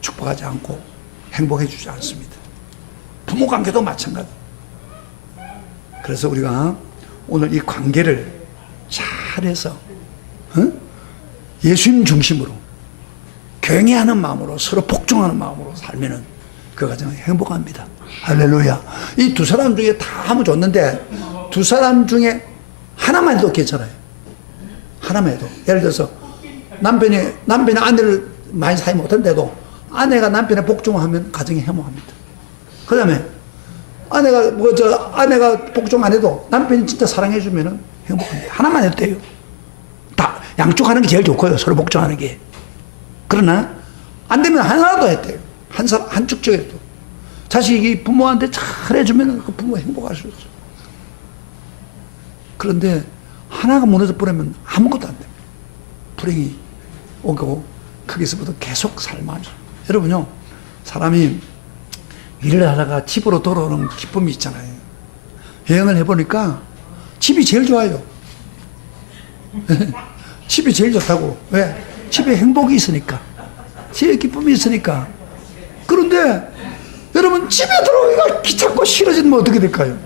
축복하지 않고 행복해 주지 않습니다. 부모 관계도 마찬가지. 그래서 우리가 오늘 이 관계를 잘해서 예수님 중심으로 경외하는 마음으로 서로 복종하는 마음으로 살면은 그 가정은 행복합니다. 할렐루야. 이 두 사람 중에 다 하면 좋는데 두 사람 중에 하나만 해도 괜찮아요. 하나만 해도. 예를 들어서 남편이 아내를 많이 사이 못한데도 아내가 남편에 복종하면 가정이 행복합니다. 그 다음에 아내가 복종 안 해도 남편이 진짜 사랑해주면 행복합니다. 하나만 해도 돼요. 다 양쪽 하는 게 제일 좋고요. 서로 복종하는 게. 그러나 안 되면 하나라도 해야 돼요. 한쪽 쪽에도. 자식이 부모한테 잘해주면 그 부모 행복할 수 있어요. 그런데 하나가 무너져 버리면 아무것도 안 됩니다. 불행이 오고 거기서부터 계속 살만하죠. 여러분요, 사람이 일을 하다가 집으로 돌아오는 기쁨이 있잖아요. 여행을 해보니까 집이 제일 좋아요. 집이 제일 좋다고. 왜? 집에 행복이 있으니까. 집에 기쁨이 있으니까. 그런데 여러분 집에 들어오기가 귀찮고 싫어지면 어떻게 될까요?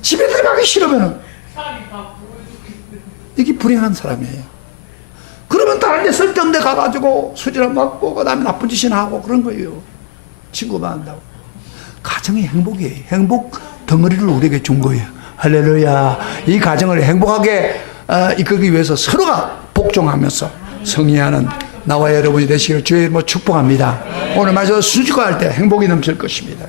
집에 들어가기 싫으면 이게 불행한 사람이에요. 그러면 다른 데 쓸데없는 데 가가지고 수지를 맞고 그 다음에 나쁜 짓이나 하고 그런 거예요. 친구만 한다고. 가정이 행복이에요. 행복 덩어리를 우리에게 준 거예요. 할렐루야. 이 가정을 행복하게 이끌기 위해서 서로가 복종하면서 승리하는 나와 여러분이 되시기를 주의 이름으로 축복합니다. 오늘 마저 수지과 할 때 행복이 넘칠 것입니다.